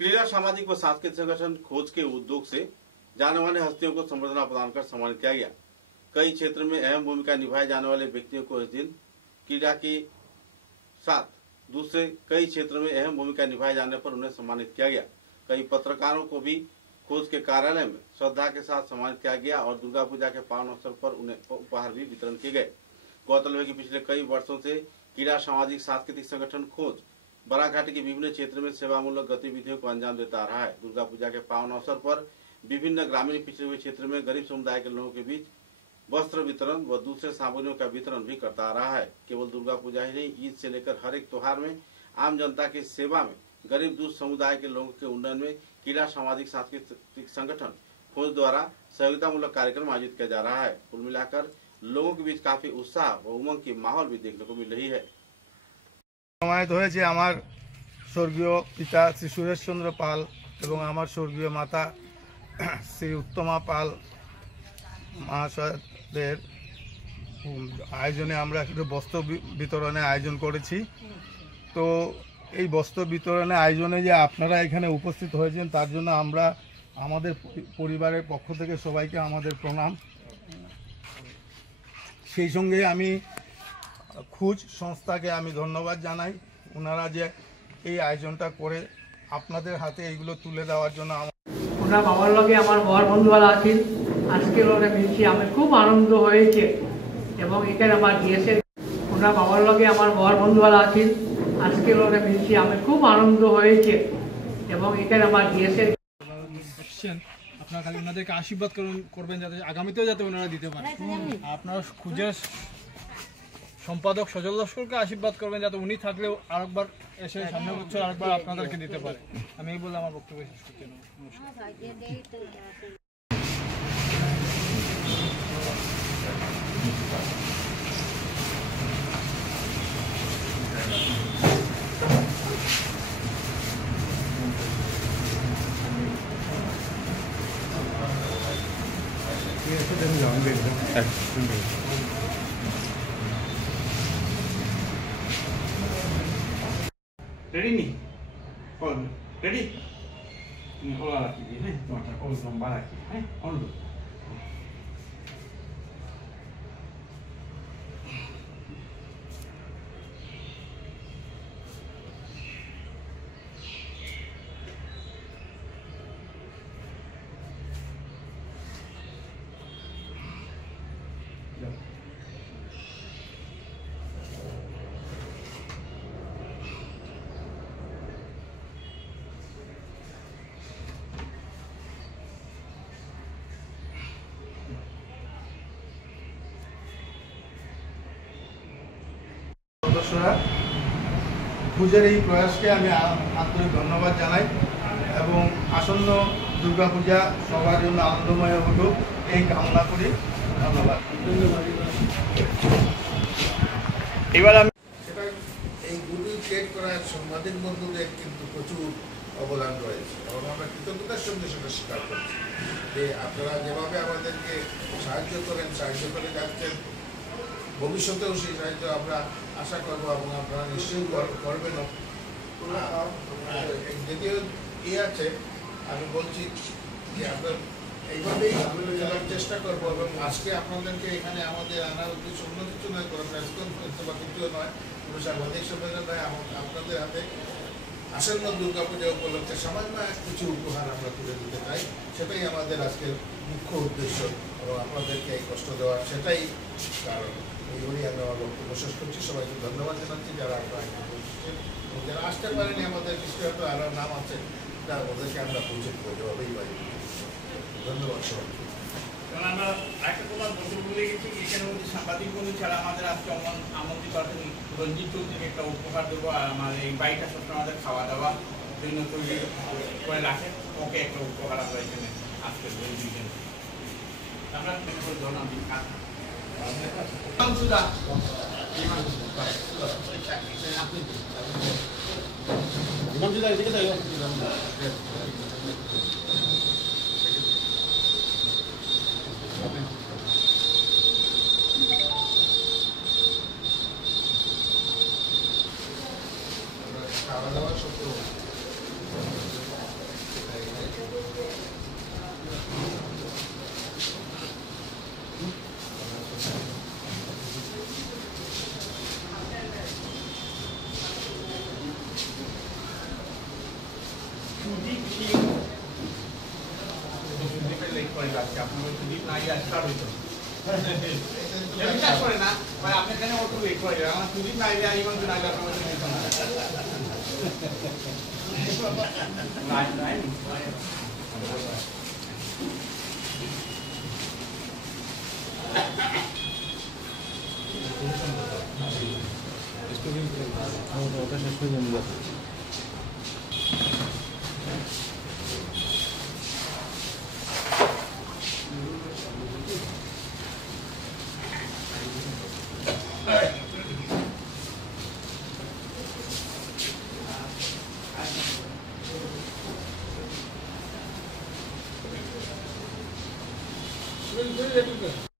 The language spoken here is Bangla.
क्रीड़ा सामाजिक व सांस्कृतिक संगठन खोज के उद्योग से जाने वाले हस्तियों को संबर्धना प्रदान कर सम्मानित किया गया। कई क्षेत्र में अहम भूमिका निभाए जाने वाले व्यक्तियों को इस दिन क्रीड़ा के साथ दूसरे कई क्षेत्र में अहम भूमिका निभाए जाने पर उन्हें सम्मानित किया गया। कई पत्रकारों को भी खोज के कार्यालय में श्रद्धा के साथ सम्मानित किया गया और दुर्गा पूजा के पावन अवसर पर उन्हें उपहार भी वितरण किए गए। गौरतलब है कि पिछले कई वर्षों से क्रीड़ा सामाजिक सांस्कृतिक संगठन खोज बराघाटी के विभिन्न क्षेत्र में सेवामूलक गतिविधियों को अंजाम देता रहा है। दुर्गा पूजा के पावन अवसर पर विभिन्न ग्रामीण पिछड़े हुए क्षेत्र में गरीब समुदाय के लोगों के बीच वस्त्र वितरण व दूसरे सामग्रियों का वितरण भी करता रहा है। केवल दुर्गा पूजा ही नहीं, ईद से लेकर हर एक त्योहार में आम जनता की सेवा में गरीब दूर समुदाय के लोगों के उन्नयन में क्रीड़ा सामाजिक सांस्कृतिक संगठन खोज द्वारा सहयोगितामूलक कार्यक्रम आयोजित किया जा रहा है। कुल मिलाकर लोगों के बीच काफी उत्साह व उमंग की माहौल भी देखने को मिल रही है। स्वर्गीय पिता श्री सुरेश चंद्र पाल एवं आमार स्वर्गीय माता श्री उत्तमा पाल महाशयদের आयोजने আমরা একটু বস্ত্র বিতরণের আয়োজন করেছি। তো এই বস্ত্র বিতরণের আয়োজনে যে আপনারা এখানে উপস্থিত হয়েছেন তার জন্য আমরা আমাদের পরিবারের পক্ষ থেকে সবাইকে আমাদের প্রণাম। সেই সঙ্গে আমি खोज संस्था के आमी धन्यवाद जानाई। उनारा जे এই আয়োজনটা করে আপনাদের হাতে এইগুলো তুলে দেওয়ার জন্য ওনার বাবার লগে আমার বর বন্ধুরা আছেন, আজকে লগে মিলছি, আমি খুব আনন্দ হয়েছে এবং এখানে আমার ডিএসএর ওনার বাবার লগে আমার বর বন্ধুরা আছেন, আজকে লগে মিলছি, আমি খুব আনন্দ হয়েছে এবং এখানে আমার ডিএসএর আপনারা খালি ওনাদেরকে আশীর্বাদ করবেন যাতে আগামীতেও যাতে ওনারা দিতে পারেন। আপনারা খুঁজে সম্পাদক সজল লস্করকে আশীর্বাদ করবেন যাতে উনি থাকলেও আরেকবার এসে সামনের বছর আরেকবার আপনাদেরকে দিতে পারে। আমি এই বলে আমার বক্তব্য শেষ করতে Ready nih? On. Ready? Ini olah lagi ni. Tuan-tuan, on gambar lagi. On dulu. সদস্যরা পূজার এই প্রয়াসকে আমি আন্তরিক ধন্যবাদ জানাই এবং আসন্ন দুর্গা পূজা সবার জন্য আনন্দময় হোক এই কামনা করি। ধন্যবাদ। এবার আমি এই গুডউইল ক্রিয়েট করার সাংবাদিক বন্ধুদের কিন্তু প্রচুর অবদান রয়েছে এবং আমরা কৃতজ্ঞতার সঙ্গে সেটা স্বীকার করছি যে আপনারা যেভাবে আমাদেরকে সাহায্য করে যাচ্ছেন, ভবিষ্যতেও সেই সাহায্য আমরা আশা করবো এবং আপনারা নিশ্চয়ই করবেন। যদিও আছে আমি বলছি যে আপনার এইভাবেই চলার চেষ্টা করবো এবং আজকে আপনাদেরকে এখানে আমাদের আনার উদ্দেশ্য অন্য কিছু নয়, কোনো প্রেস কনফারেন্স বা কিছুও নয়, কোনো সাংবাদিক সম্মেলন নয়। আপনাদের হাতে আসন্ন দুর্গাপূজা উপলক্ষে সামান্য কিছু উপহার আমরা তুলে দিতে চাই, সেটাই আমাদের আজকের মুখ্য উদ্দেশ্য এবং আপনাদেরকে এই কষ্ট দেওয়ার সেটাই কারণ। এইভাবেই আমি আমার বক্তব্য শেষ করছি। সবাইকে ধন্যবাদ জানাচ্ছি যারা আপনারা এবং যারা আসতে পারেনি, আমাদের নিশ্চয়ই হয়তো আরও নাম আছে, তারা ওদেরকে আমরা পৌঁছে দেবো এভাবেই পারি। ধন্যবাদ সবাইকে। কারণ আমরা একটা কথা বলতে ভুলে গেছি, এখানে মধ্যে সাংবাদিক বন্ধু ছাড়া আমাদের আজকে আমন্ত্রিত আছেন রঞ্জিত চৌধুরীকে একটা উপহার দেবো। আর আমার এই বাড়িটা সবসময় আমাদের খাওয়া দাওয়া জন্য তৈরি করে রাখেন, ওকে একটা উপহার আমরা এখানে আজকে দুইজন আমরা ধন্যবাদ। সুদা খাওয়া দাওয়া সত্য সুদীপ সিং সুদীপের লেখ করে যাচ্ছে, আপনার সুদীপ নাই স্টার্ট হইতো বিশ্বাস করে না ভাই, আপনি কেন অত লেখ করে যাবেন? আমার সুদীপ নাই যায় ইমান নাই আপনার নাই Very, very difficult.